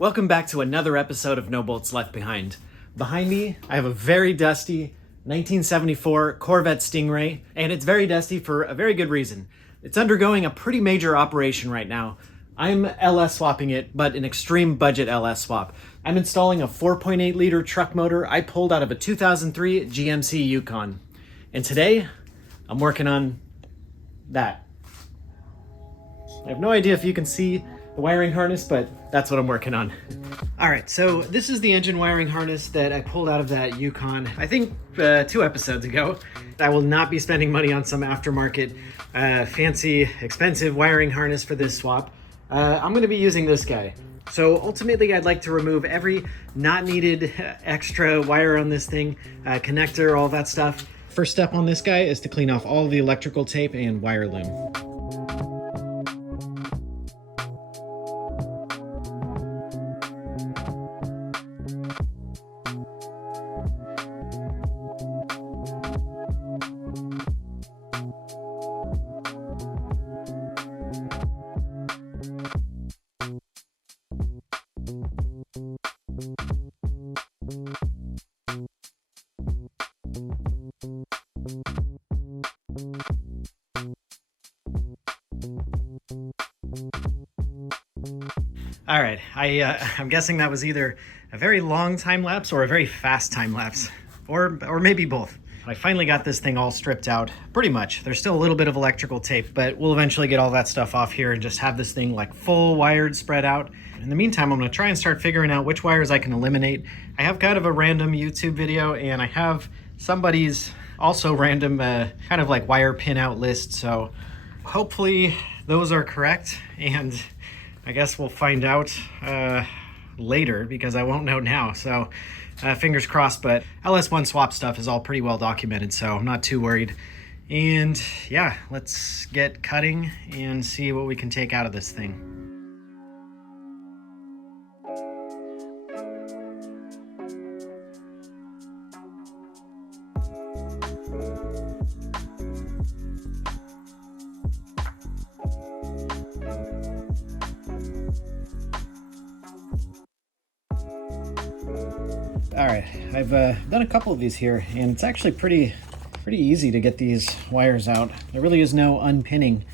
Welcome back to another episode of No Bolts Left Behind. Behind me, I have a very dusty 1974 Corvette Stingray, and it's very dusty for a very good reason. It's undergoing a pretty major operation right now. I'm LS swapping it, but an extreme budget LS swap. I'm installing a 4.8 liter truck motor I pulled out of a 2003 GMC Yukon. And today, I'm working on that. I have no idea if you can see the wiring harness, but that's what I'm working on. All right, so this is the engine wiring harness that I pulled out of that Yukon, I think 2 episodes ago. I will not be spending money on some aftermarket, fancy, expensive wiring harness for this swap. I'm gonna be using this guy. So ultimately, I'd like to remove every not needed extra wire on this thing, connector, all that stuff. First step on this guy is to clean off all the electrical tape and wire loom. All right, I'm guessing that was either a very long time lapse or a very fast time lapse, or maybe both. I finally got this thing all stripped out, pretty much. There's still a little bit of electrical tape, but we'll eventually get all that stuff off here and just have this thing like full wired, spread out. In the meantime, I'm gonna try and start figuring out which wires I can eliminate. I have kind of a random YouTube video, and I have somebody's also random kind of like wire pinout list, so hopefully those are correct, and I guess we'll find out later because I won't know now. So fingers crossed, but LS1 swap stuff is all pretty well documented, so I'm not too worried. And yeah, let's get cutting and see what we can take out of this thing. All right, I've done a couple of these here, and it's actually pretty easy to get these wires out. There really is no unpinning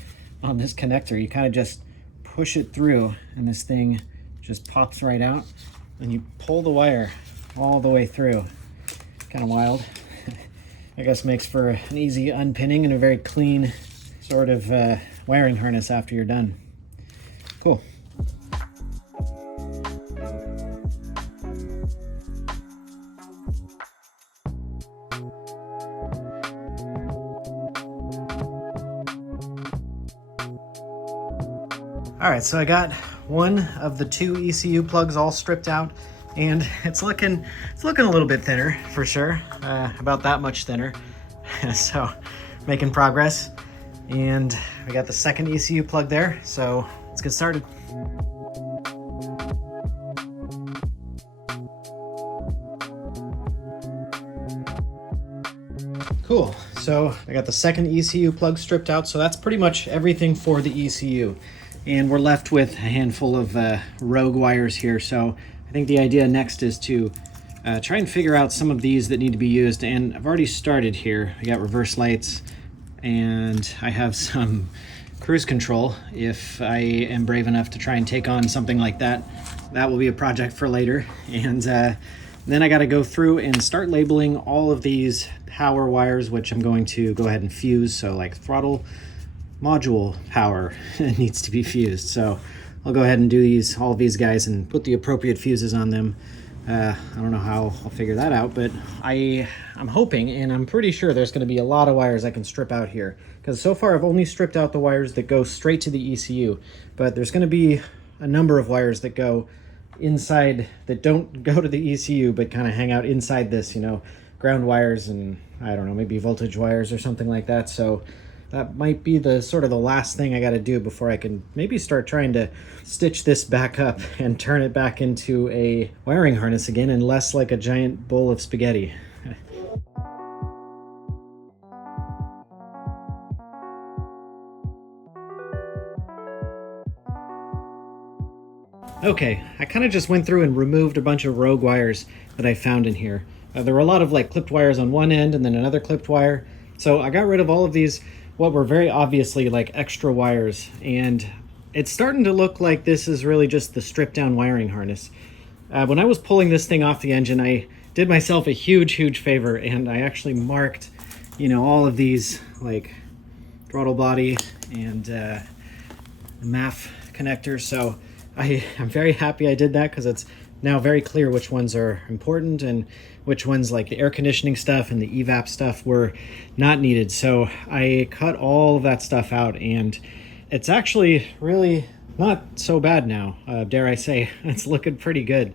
on this connector. You kind of just push it through, and this thing just pops right out, and you pull the wire all the way through. Kind of wild. I guess makes for an easy unpinning and a very clean sort of wiring harness after you're done. Cool. All right, so I got one of the 2 ECU plugs all stripped out, and it's looking a little bit thinner for sure, about that much thinner. So making progress, and we got the second ECU plug there, so let's get started. Cool, so I got the second ECU plug stripped out, so that's pretty much everything for the ECU. And we're left with a handful of rogue wires here, so I think the idea next is to try and figure out some of these that need to be used, and I've already started here. I got reverse lights, and I have some cruise control. If I am brave enough to try and take on something like that, that will be a project for later. And then I gotta go through and start labeling all of these power wires, which I'm going to go ahead and fuse, so like throttle module power needs to be fused, so I'll go ahead and do all of these guys and put the appropriate fuses on them. I don't know how I'll figure that out, but I'm hoping, and I'm pretty sure there's going to be a lot of wires I can strip out here, because so far I've only stripped out the wires that go straight to the ECU, but there's going to be a number of wires that go inside, that don't go to the ECU but kind of hang out inside this, you know, ground wires and I don't know, maybe voltage wires or something like that. So that might be the sort of the last thing I got to do before I can maybe start trying to stitch this back up and turn it back into a wiring harness again and less like a giant bowl of spaghetti. Okay, I kind of just went through and removed a bunch of rogue wires that I found in here. There were a lot of like clipped wires on one end and then another clipped wire. So I got rid of all of these, what were very obviously like extra wires. And it's starting to look like this is really just the stripped down wiring harness. When I was pulling this thing off the engine, I did myself a huge favor, and I actually marked, you know, all of these like throttle body and MAF connectors. So I'm very happy I did that, because it's now very clear which ones are important and which ones, like the air conditioning stuff and the evap stuff, were not needed. So I cut all of that stuff out, and it's actually really not so bad now, dare I say. It's looking pretty good.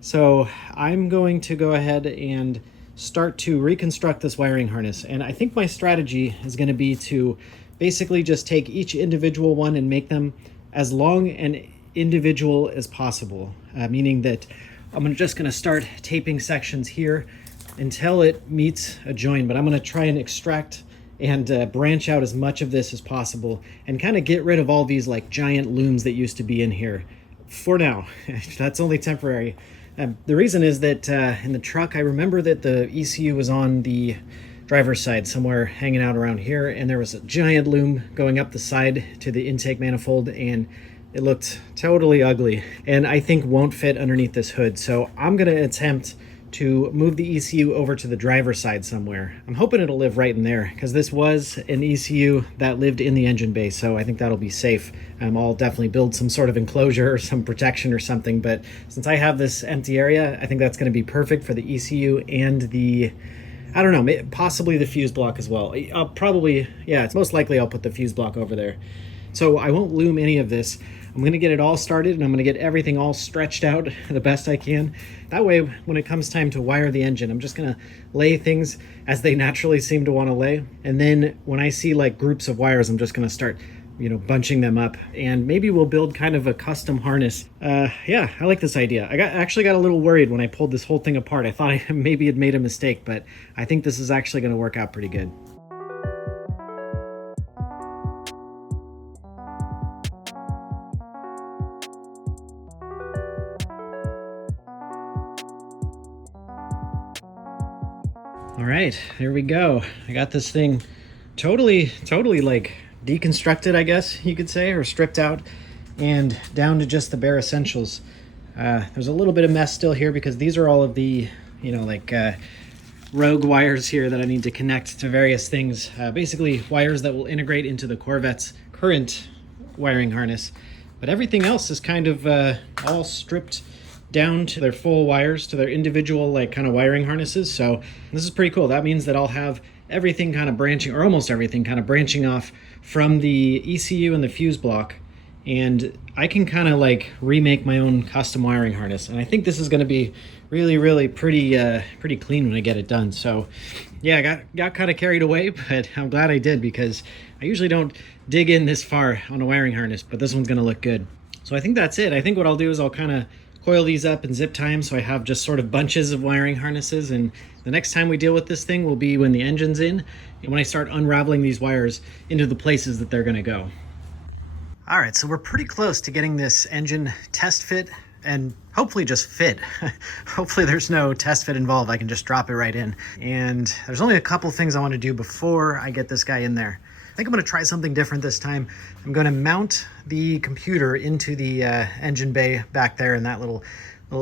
So I'm going to go ahead and start to reconstruct this wiring harness. And I think my strategy is going to be to basically just take each individual one and make them as long and individual as possible, meaning that I'm just going to start taping sections here until it meets a join, but I'm going to try and extract and branch out as much of this as possible and kind of get rid of all these like giant looms that used to be in here for now. That's only temporary. The reason is that in the truck, I remember that the ECU was on the driver's side somewhere, hanging out around here, and there was a giant loom going up the side to the intake manifold, and it looked totally ugly and I think won't fit underneath this hood. So I'm going to attempt to move the ECU over to the driver's side somewhere. I'm hoping it'll live right in there, because this was an ECU that lived in the engine bay, so I think that'll be safe. I'll definitely build some sort of enclosure or some protection or something, but since I have this empty area, I think that's going to be perfect for the ECU and the, I don't know, possibly the fuse block as well. I'll probably, yeah, it's most likely I'll put the fuse block over there. So I won't loom any of this. I'm going to get it all started, and I'm going to get everything all stretched out the best I can. That way, when it comes time to wire the engine, I'm just going to lay things as they naturally seem to want to lay. And then when I see like groups of wires, I'm just going to start, you know, bunching them up, and maybe we'll build kind of a custom harness. Yeah, I like this idea. I actually got a little worried when I pulled this whole thing apart. I thought I maybe had made a mistake, but I think this is actually going to work out pretty good. All right, here we go. I got this thing totally like deconstructed, I guess you could say, or stripped out and down to just the bare essentials. There's a little bit of mess still here because these are all of the, you know, like rogue wires here that I need to connect to various things. Basically wires that will integrate into the Corvette's current wiring harness. But everything else is kind of all stripped down to their full wires, to their individual like kind of wiring harnesses. So this is pretty cool. That means that I'll have everything kind of branching, or almost everything kind of branching off from the ECU and the fuse block, and I can kind of like remake my own custom wiring harness. And I think this is going to be really pretty clean when I get it done. So yeah, I got kind of carried away, but I'm glad I did, because I usually don't dig in this far on a wiring harness, but this one's going to look good. So I think that's it. I think what I'll do is I'll kind of coil these up and zip tie them so I have just sort of bunches of wiring harnesses, and the next time we deal with this thing will be when the engine's in and when I start unraveling these wires into the places that they're going to go. All right, so we're pretty close to getting this engine test fit and hopefully just fit. Hopefully there's no test fit involved. I can just drop it right in. And there's only a couple things I want to do before I get this guy in there. I think I'm going to try something different this time. I'm going to mount the computer into the engine bay back there in that little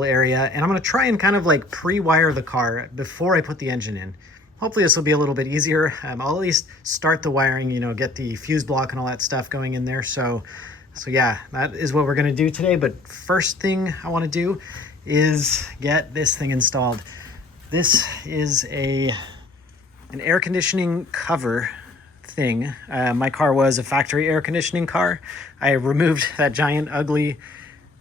area, and I'm going to try and kind of like pre-wire the car before I put the engine in. Hopefully this will be a little bit easier. I'll at least start the wiring, you know, get the fuse block and all that stuff going in there. So yeah, that is what we're going to do today. But first thing I want to do is get this thing installed. This is an air conditioning cover thing. My car was a factory air conditioning car. I removed that giant ugly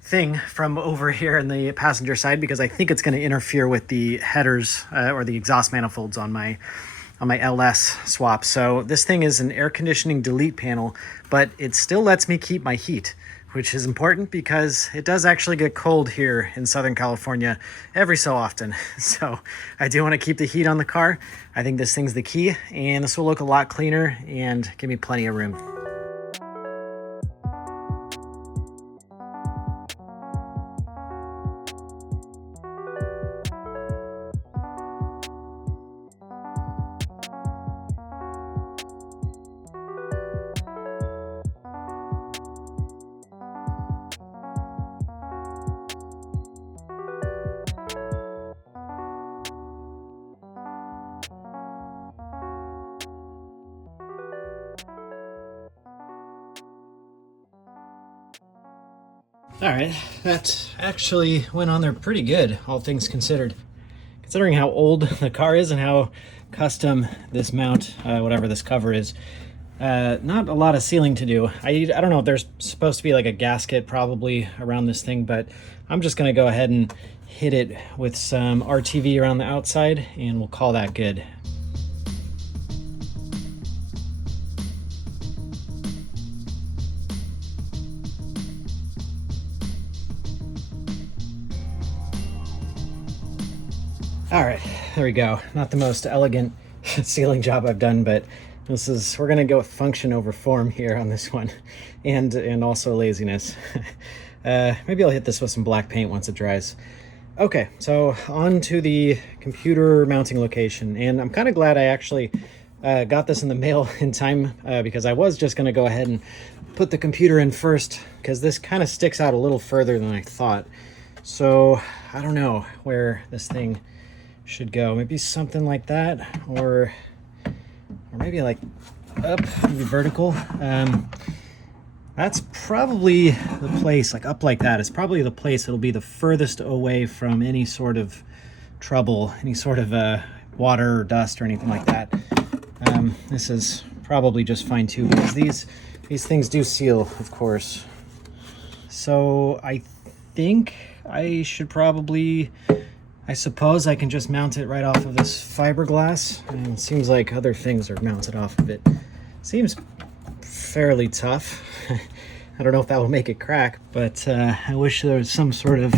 thing from over here in the passenger side because I think it's going to interfere with the headers or the exhaust manifolds on my LS swap. So this thing is an air conditioning delete panel, but it still lets me keep my heat, which is important because it does actually get cold here in Southern California every so often. So I do want to keep the heat on the car. I think this thing's the key, and this will look a lot cleaner and give me plenty of room. All right, that actually went on there pretty good, all things considered. Considering how old the car is and how custom this mount, whatever this cover is, not a lot of sealing to do. I don't know if there's supposed to be like a gasket probably around this thing, but I'm just gonna go ahead and hit it with some RTV around the outside and we'll call that good. All right, there we go. Not the most elegant sealing job I've done, but we're gonna go with function over form here on this one, and also laziness. Maybe I'll hit this with some black paint once it dries. Okay, so on to the computer mounting location, and I'm kind of glad I actually got this in the mail in time because I was just gonna go ahead and put the computer in first because this kind of sticks out a little further than I thought. So I don't know where this thing should go. Maybe something like that, or maybe like up, maybe vertical. That's probably the place, like up like that is probably the place that'll be the furthest away from any sort of trouble, any sort of water or dust or anything like that. This is probably just fine too, because these things do seal, of course. So I think I should probably, I suppose I can just mount it right off of this fiberglass. And it seems like other things are mounted off of it. Seems fairly tough. I don't know if that will make it crack, but I wish there was some sort of,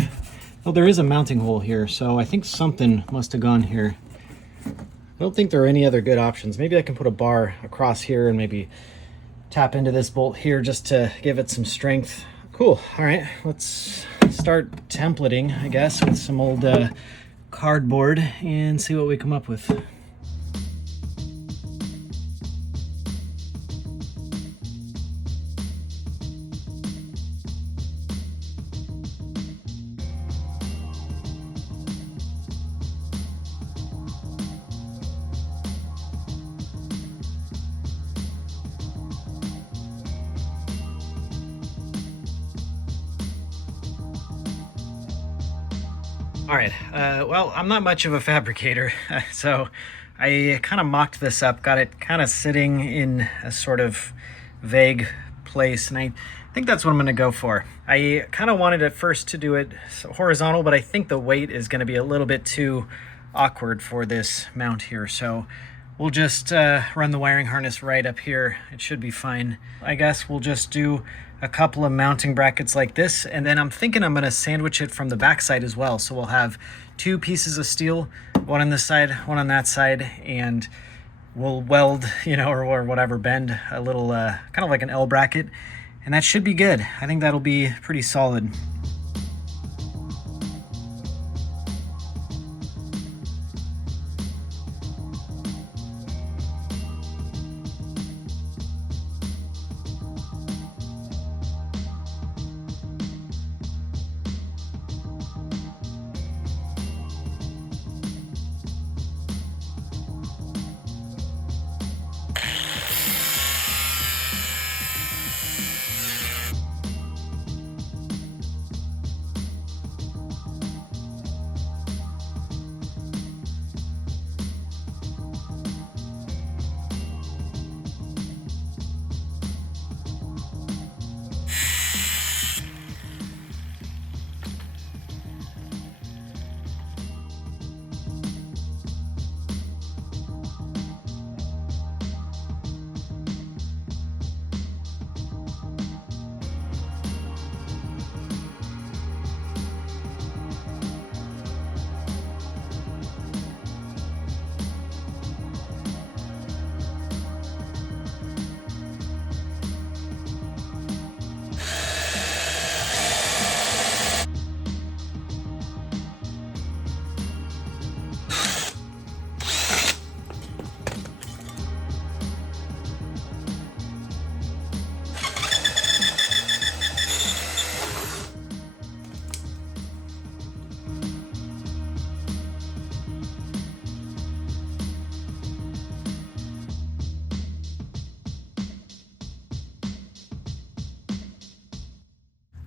well, there is a mounting hole here, so I think something must have gone here. I don't think there are any other good options. Maybe I can put a bar across here and maybe tap into this bolt here just to give it some strength. Cool. All right, let's start templating, I guess, with some old cardboard and see what we come up with. All right, well, I'm not much of a fabricator, so I kind of mocked this up, got it kind of sitting in a sort of vague place, and I think that's what I'm gonna go for. I kind of wanted at first to do it horizontal, but I think the weight is gonna be a little bit too awkward for this mount here, so we'll just run the wiring harness right up here. It should be fine. I guess we'll just do a couple of mounting brackets like this, and then I'm thinking I'm gonna sandwich it from the back side as well. So we'll have two pieces of steel, one on this side, one on that side, and we'll weld, you know, or whatever, bend a little, kind of like an L bracket, and that should be good. I think that'll be pretty solid.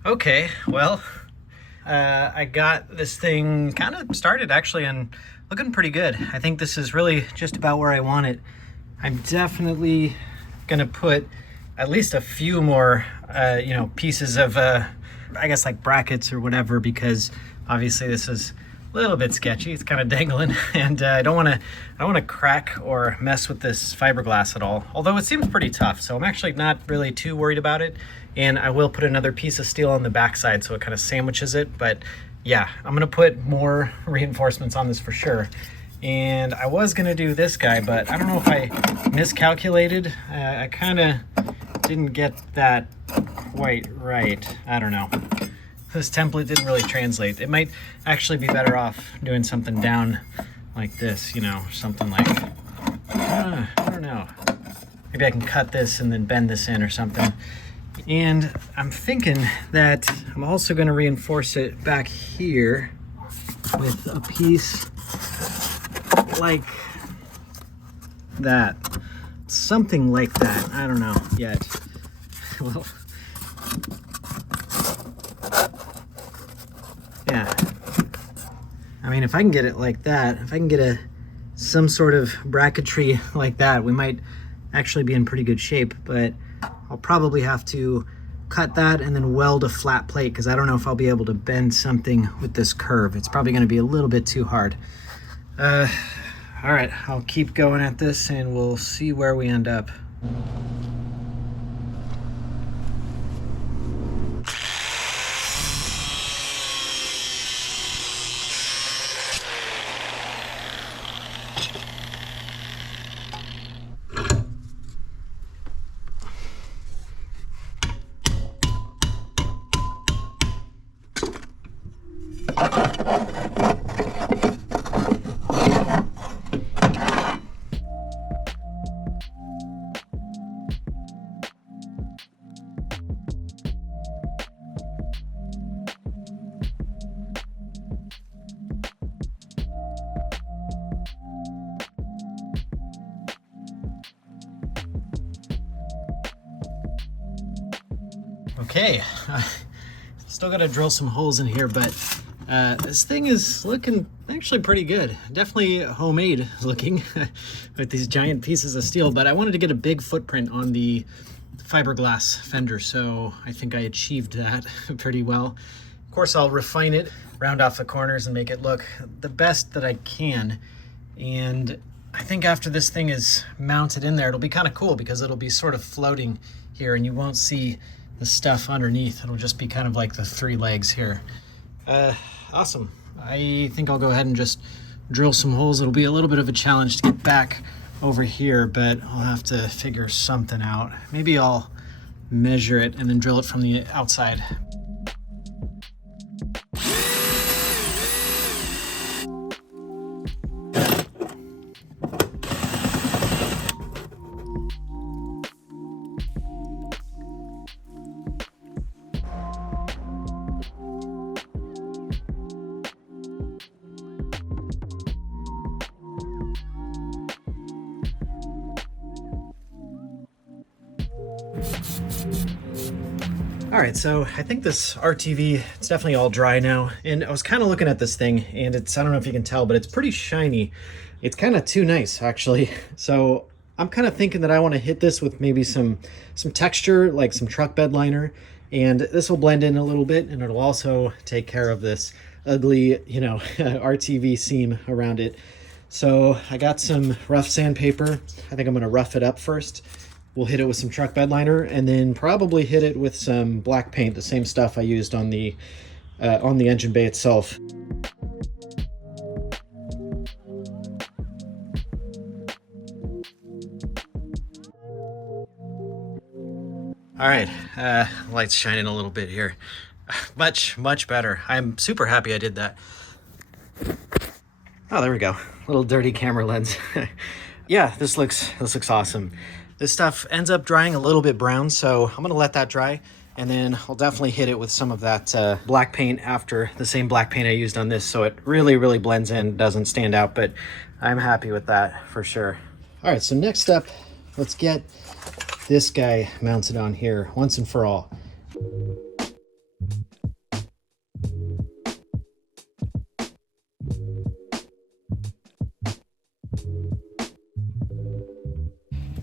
Okay, well, I got this thing kind of started actually and looking pretty good. I think this is really just about where I want it. I'm definitely gonna put at least a few more, you know, pieces of, I guess like brackets or whatever, because obviously this is a little bit sketchy. It's kind of dangling, and I don't want to crack or mess with this fiberglass at all. Although it seems pretty tough, so I'm actually not really too worried about it. And I will put another piece of steel on the backside so it kind of sandwiches it. But yeah, I'm gonna put more reinforcements on this for sure. And I was gonna do this guy, but I don't know if I miscalculated. I kind of didn't get that quite right. I don't know. This template didn't really translate. It might actually be better off doing something down like this, you know, something like, I don't know. Maybe I can cut this and then bend this in or something. And I'm thinking that I'm also gonna reinforce it back here with a piece like that. Something like that. I don't know yet. Well, yeah. I mean, if I can get it like that, if I can get some sort of bracketry like that, we might actually be in pretty good shape, but I'll probably have to cut that and then weld a flat plate because I don't know if I'll be able to bend something with this curve. It's probably going to be a little bit too hard. All right, I'll keep going at this and we'll see where we end up. Okay, still gotta drill some holes in here, but this thing is looking actually pretty good. Definitely homemade looking with these giant pieces of steel, but I wanted to get a big footprint on the fiberglass fender, so I think I achieved that pretty well. Of course, I'll refine it, round off the corners and make it look the best that I can. And I think after this thing is mounted in there, it'll be kind of cool because it'll be sort of floating here and you won't see the stuff underneath. It'll just be kind of like the three legs here. Awesome. I think I'll go ahead and just drill some holes. It'll be a little bit of a challenge to get back over here, but I'll have to figure something out. Maybe I'll measure it and then drill it from the outside. All right, so I think this RTV, it's definitely all dry now. And I was kind of looking at this thing and it's, I don't know if you can tell, but it's pretty shiny. It's kind of too nice actually. So I'm kind of thinking that I want to hit this with maybe some texture, like some truck bed liner. And this will blend in a little bit and it'll also take care of this ugly, you know, RTV seam around it. So I got some rough sandpaper. I think I'm gonna rough it up first. We'll hit it with some truck bed liner and then probably hit it with some black paint, the same stuff I used on the engine bay itself. All right, light's shining a little bit here. Much better. I'm super happy I did that. Oh, there we go. Little dirty camera lens. Yeah, this looks awesome. This stuff ends up drying a little bit brown, so I'm gonna let that dry, and then I'll definitely hit it with some of that black paint after, the same black paint I used on this, so it really blends in, doesn't stand out, but I'm happy with that for sure. All right, so next up, let's get this guy mounted on here once and for all.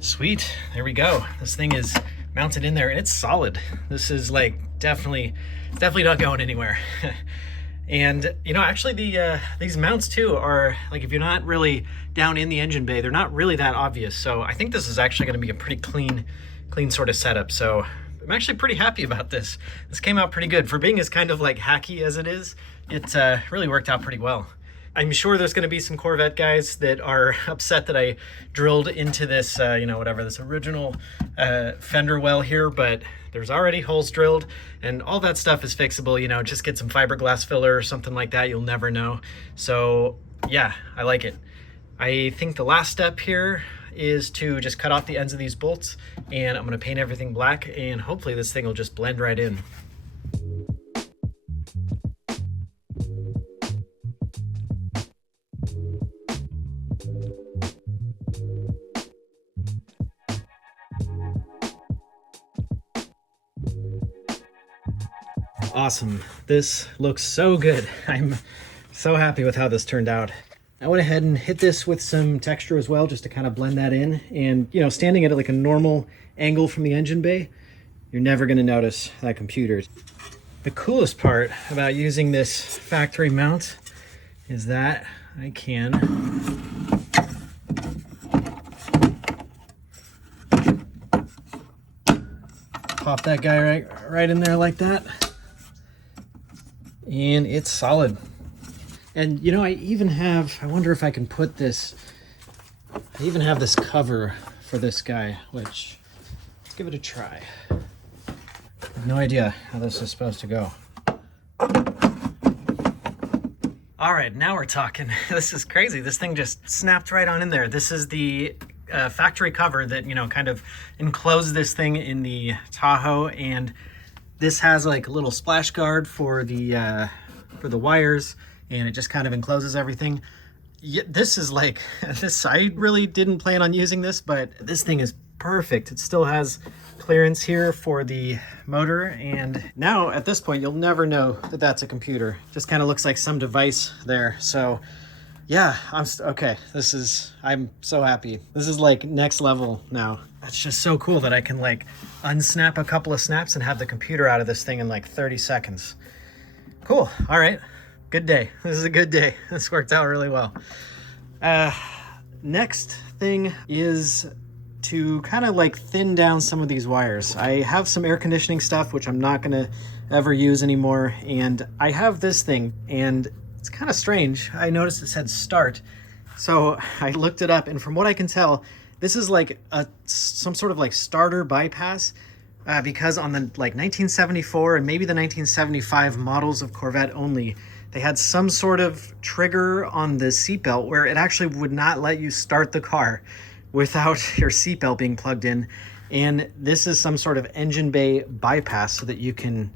Sweet, there we go. This thing is mounted in there and it's solid. This is like definitely not going anywhere. And you know, actually these mounts too are like, if you're not really down in the engine bay, they're not really that obvious. So I think this is actually going to be a pretty clean sort of setup. So I'm actually pretty happy about this. This came out pretty good for being as kind of like hacky as it is. It really worked out pretty well. I'm sure there's going to be some Corvette guys that are upset that I drilled into this, you know, whatever, this original fender well here, but there's already holes drilled and all that stuff is fixable. You know, just get some fiberglass filler or something like that. You'll never know. So yeah, I like it. I think the last step here is to just cut off the ends of these bolts, and I'm going to paint everything black, and hopefully this thing will just blend right in. Awesome. This looks so good. I'm so happy with how this turned out. I went ahead and hit this with some texture as well, just to kind of blend that in. And, you know, standing at like a normal angle from the engine bay, you're never going to notice that computer. The coolest part about using this factory mount is that I can pop that guy right in there like that. And it's solid. And you know, I wonder if I can put this, I even have this cover for this guy, which, let's give it a try. I have no idea how this is supposed to go. All right, now we're talking. This is crazy. This thing just snapped right on in there. This is the factory cover that, you know, kind of enclosed this thing in the Tahoe, and this has like a little splash guard for the wires, and it just kind of encloses everything. Yeah, this is like, I really didn't plan on using this, but this thing is perfect. It still has clearance here for the motor, and now at this point, you'll never know that that's a computer. Just kind of looks like some device there. So yeah, okay. I'm so happy. This is like next level now. It's just so cool that I can like unsnap a couple of snaps and have the computer out of this thing in like 30 seconds. Cool. All right. Good day. This is a good day. This worked out really well. Next thing is to kind of like thin down some of these wires. I have some air conditioning stuff, which I'm not going to ever use anymore. And I have this thing, and it's kind of strange. I noticed it said start. So I looked it up, and from what I can tell, this is like some sort of like starter bypass, because on the like 1974 and maybe the 1975 models of Corvette only, they had some sort of trigger on the seatbelt where it actually would not let you start the car without your seatbelt being plugged in. And this is some sort of engine bay bypass so that you can,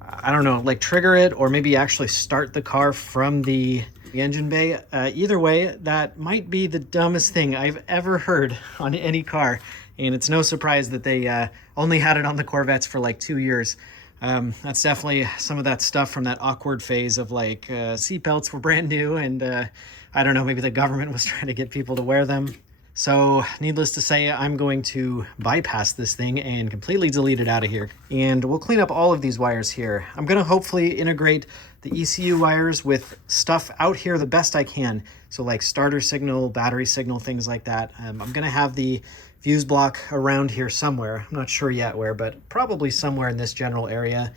I don't know, like trigger it or maybe actually start the car from the engine bay. Either way, that might be the dumbest thing I've ever heard on any car. And it's no surprise that they only had it on the Corvettes for like 2 years. That's definitely some of that stuff from that awkward phase of like seatbelts were brand new, and I don't know, maybe the government was trying to get people to wear them. So needless to say, I'm going to bypass this thing and completely delete it out of here. And we'll clean up all of these wires here. I'm going to hopefully integrate the ECU wires with stuff out here the best I can. So like starter signal, battery signal, things like that. I'm going to have the fuse block around here somewhere. I'm not sure yet where, but probably somewhere in this general area.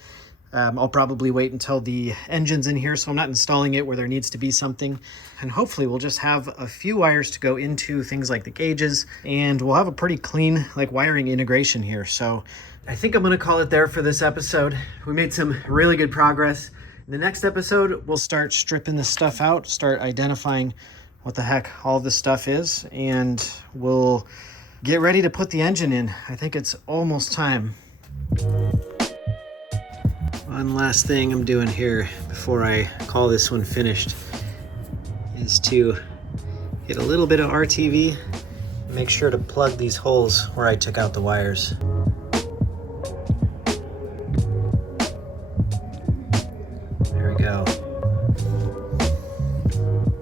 I'll probably wait until the engine's in here, so I'm not installing it where there needs to be something. And hopefully we'll just have a few wires to go into things like the gauges, and we'll have a pretty clean like wiring integration here. So I think I'm gonna call it there for this episode. We made some really good progress. In the next episode, we'll start stripping this stuff out, start identifying what the heck all this stuff is, and we'll get ready to put the engine in. I think it's almost time. One last thing I'm doing here before I call this one finished is to get a little bit of RTV, make sure to plug these holes where I took out the wires. There we go.